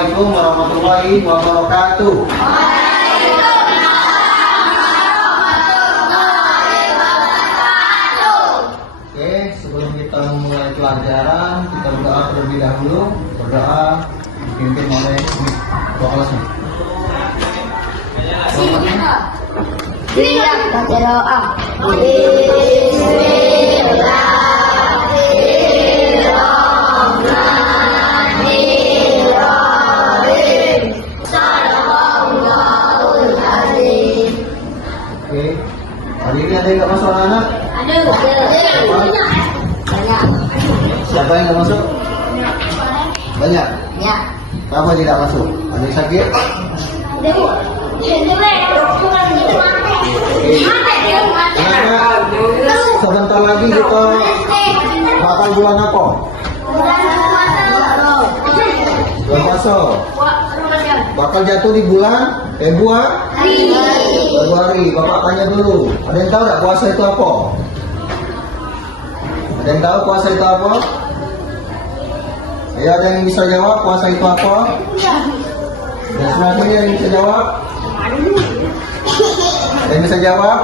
Assalamualaikum warahmatullahi wabarakatuh. Oke, sebelum kita memulai pelajaran, kita berdoa terlebih dahulu. Berdoa dipimpin oleh ketua kelasnya. Baca doa. Oke, hari ini ada yang nggak masuk anak? Ada. Siapa yang nggak masuk? Banyak. Ya. Kenapa tidak masuk? Ada yang sakit? Karena sebentar lagi kita bakal bulan apa? Bulan puasa. Bakal jatuh di bulan Februari. Bapak tanya dulu. Ada yang tahu nggak puasa itu apa? Ada yang tahu puasa itu apa? Ya, ada yang bisa jawab puasa itu apa? Dan selanjutnya yang bisa jawab? Ada yang bisa jawab?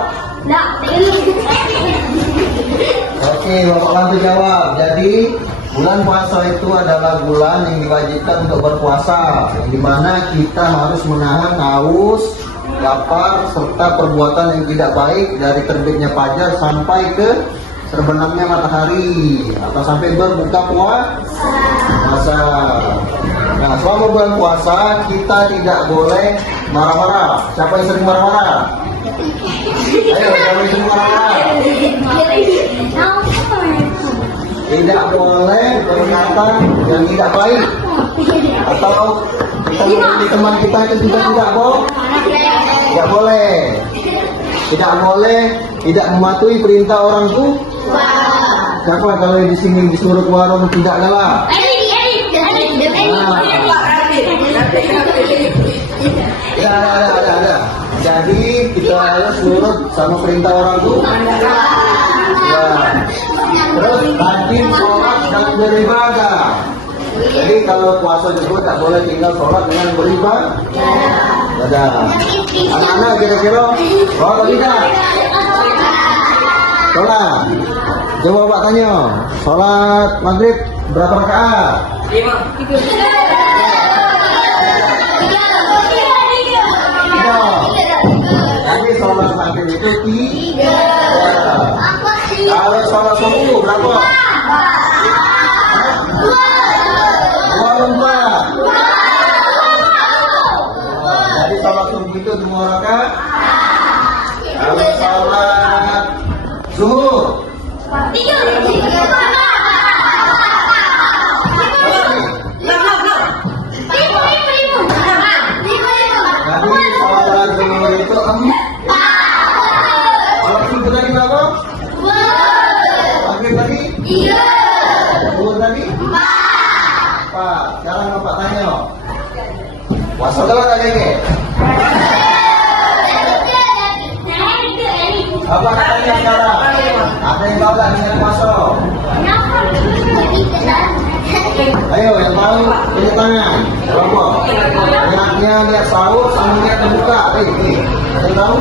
Oke, Bapak bantu jawab. Jadi bulan puasa itu adalah bulan yang diwajibkan untuk berpuasa, di mana kita harus menahan haus, lapar, serta perbuatan yang tidak baik dari terbitnya fajar sampai ke terbenamnya matahari atau sampai berbuka puasa. Nah, selama bulan puasa kita tidak boleh marah-marah. Siapa yang sering marah-marah? Ayo, siapa yang sering marah-marah? Tidak boleh berkata yang tidak baik, atau kita memilih teman kita itu juga tidak boleh. Tidak boleh tidak mematuhi perintah orang tua. Siapa kalau di sini disuruh ke warung tidak galak? Ada. Jadi kita harus nurut sama perintah orang tua. Ya. Terus rajin sholat dan beribadah. Jadi kalau puasa juga tak boleh tinggal sholat dengan beribadah. Ada. Anak-anak kira-kira sholat atau tidak? Sholat. Coba Bapak tanya, sholat maghrib berapa rakaat? 3. Jadi sholat maghrib itu 3. Kalau sholat subuh berapa? 24. Jadi sholat subuh itu 2 rakaat. Kalau sholat zuhur 3. Jadi sholat zuhur itu 4. Sholat subuh tadi berapa? Maghrib tadi? 3. Zuhur tadi? 4. Sekarang Bapak tanya, puasa kalau tak ada? Bapak tanya sekarang, ada yang tahu tak dengan puasa? Ayo, yang tahu tunjuk tangan. Berapa? Niatnya niat sahur sama niat berbuka. Ada yang tahu?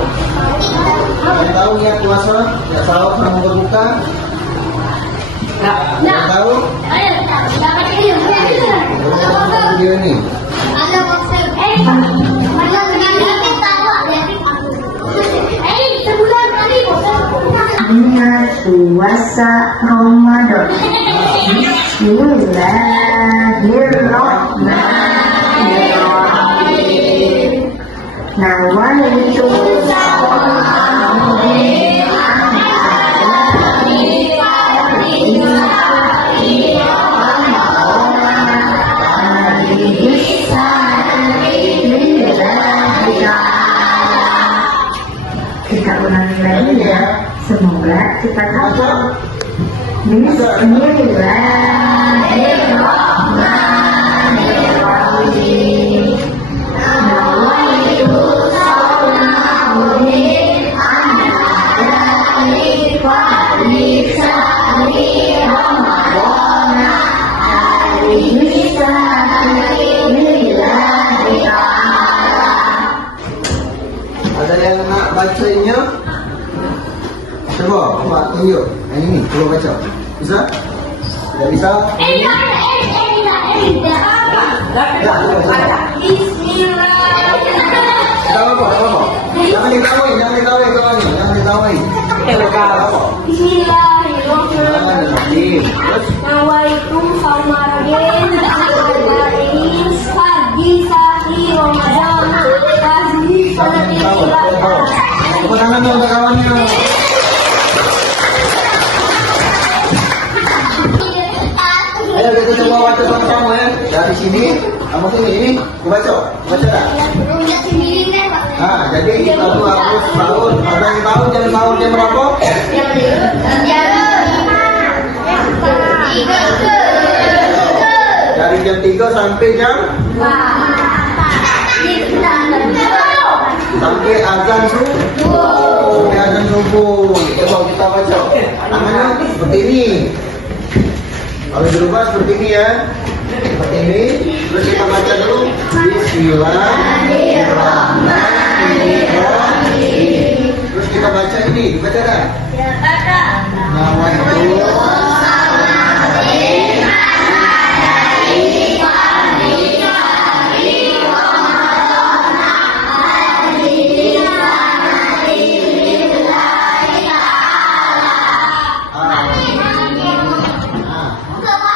Ada yang tahu niat puasa, niat sahur sama berbuka? Ada yang tahu? Video ini. Puasa Ramadan. Bismillahirrahmanirrahim. Nawaitu kita ulangi lagi ya. Semoga kita hafal. Bismillahirrahmanirrahim. Nawaitu shauma Ramadan. Coba, Bapak tunjuk. Yang ini, coba baca. Bisa? Tidak bisa? Ya, coba. Tidak apa-apa, tidak apa-apa. Jangan ditawain, jangan ditawain, jangan ditawain. Apa? Bismillahirrahmanirrahim. Terus? Nawaitu Ramadan Al-Aris Haji Sahri Ramadan Haji Sahri Ramadan. Tepuk tangan dong untuk kawannya. Ayo kita coba baca sama-sama ya. Dari sini, kamu sini, ini, baca dah. Nah, jadi kita tuh harus tahu, ada yang tahu jam berapa? Dari jam 3 sampai jam sampai azan subuh. Sampai azan subuh. Coba kita baca. Tangannya seperti ini. Kalau dirubah seperti ini ya. Seperti ini. Terus kita baca dulu. Bismillahirrahmanirrahim. Terus kita baca ini. Baca dah. Nawaitu.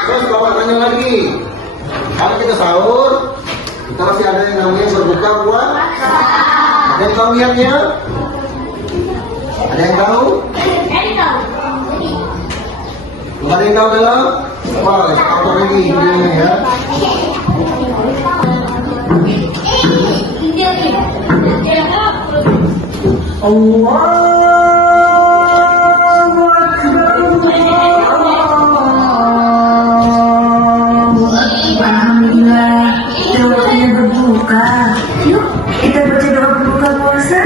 Terus bapak tanya lagi, kalau kita sahur, kita masih ada yang namanya berbuka puasa. Ada yang tahu niatnya? Ada yang tahu? Bukan ada yang tahu dalam? Wah, apa lagi ini ya? Alhamdulillah, kita waktunya berbuka. Yuk, kita baca doa berbuka puasa.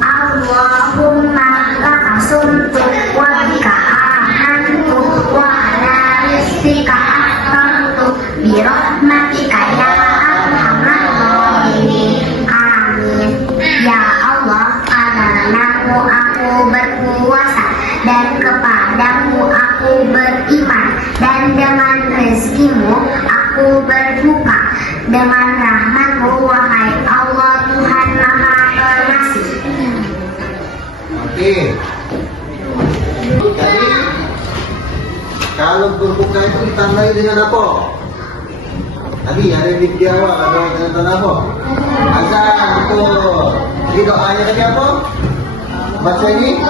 Allahumma laka sumtu wa bika amantu wa ala rizqika ahsantu bi rahmatika ya arhamar rahimin. Amin. Ya Allah, karena-Mu aku berpuasa dan kepadamu aku beriman, dan dengan rezeki-Mu aku berbuka, dengan rahmat-Mu wahai Allah Tuhan Maha Pengasih. Oke. Jadi kalau berbuka itu ditandai dengan apa? Tadi ada di awal ada tanda apa? Azan, betul. Jadi doanya tadi apa? Baca ini.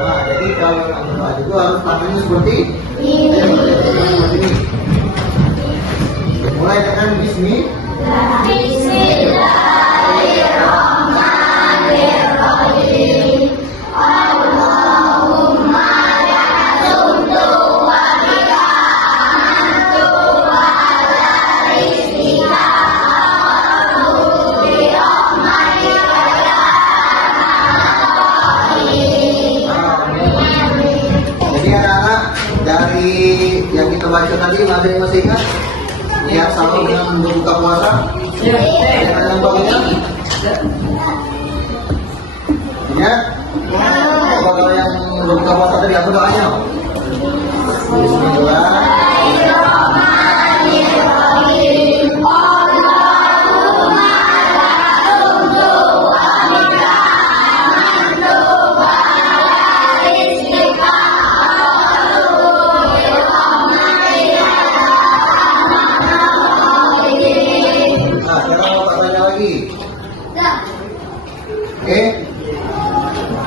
Nah, jadi kalau doa itu harus tangannya seperti ini. Mulai dengan bismillah. Jadi anak-anak dari yang kita baca tadi ada yang masih ingat? Niat sahur dengan berbuka puasa? Ada yang tahunya? Ingat? Coba kalau yang berbuka puasa tadi apa doanya? Bismillah. Nah, sekarang Bapak tanya lagi. Oke?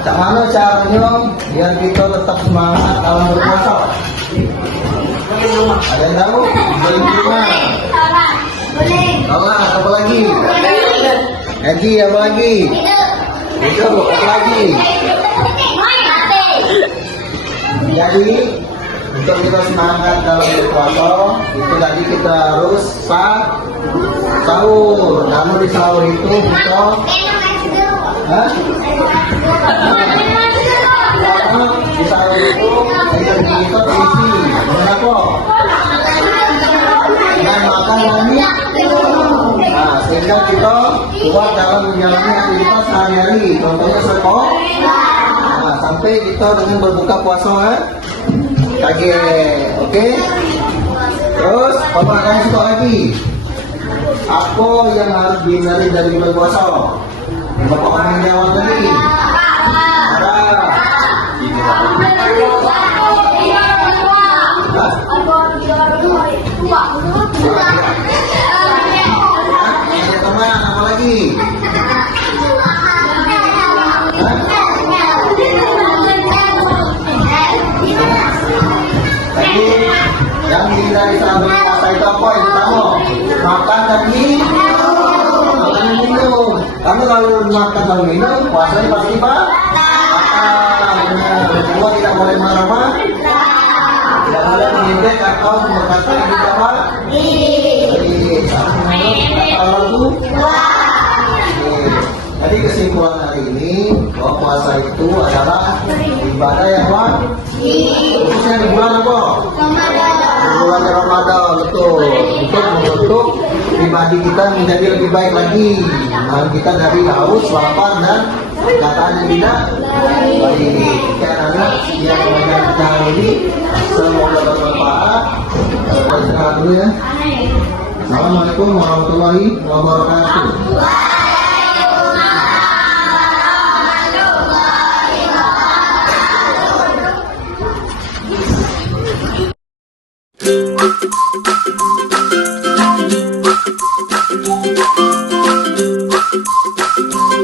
Tak mana caranya biar kita tetap semangat dalam berpuasa? Ada yang tahu? Boleh gimana? Salah, apa lagi? Haji, apa lagi? Itu, apa lagi? Jadi, untuk kita semangat dalam berpuasa, itu tadi kita harus sahur. Namun di sahur itu kita Hah? Di sahur itu kita rezeki kita terisi. Benar kok? Dan makan lagi. Nah, sehingga kita kuat dalam menjalani aktivitas sehari-hari. Contohnya sekolah. Nah, sampai kita dengan berbuka puasa kaget, oke? Terus, Bapak akan suka lagi. Apa yang harus dihindari dari bulan puasa? Bapak akan menjawab tadi. Ada teman apa lagi? Tadi yang dihindari saat berpuasa itu apa? Yang pertama, makan dan minum. Makan dan minum. Karena kalau makan dan minum, puasanya pasti batal. Kedua, tidak boleh marah-marah. Tidak boleh mengintip atau berkata ini apa? Jadi kesimpulan hari ini bahwa puasa itu adalah ibadah yang wajib. Khususnya di bulan apa? Di bulan Ramadan, betul. Untuk membentuk pribadi kita menjadi lebih baik lagi. Dan kita dari haus, lapar dan perkataan yang tidak baik. Karena yang mengajar kita hari ini semoga bermanfaat. Kita istirahat dulu ya. Assalamualaikum warahmatullahi wabarakatuh.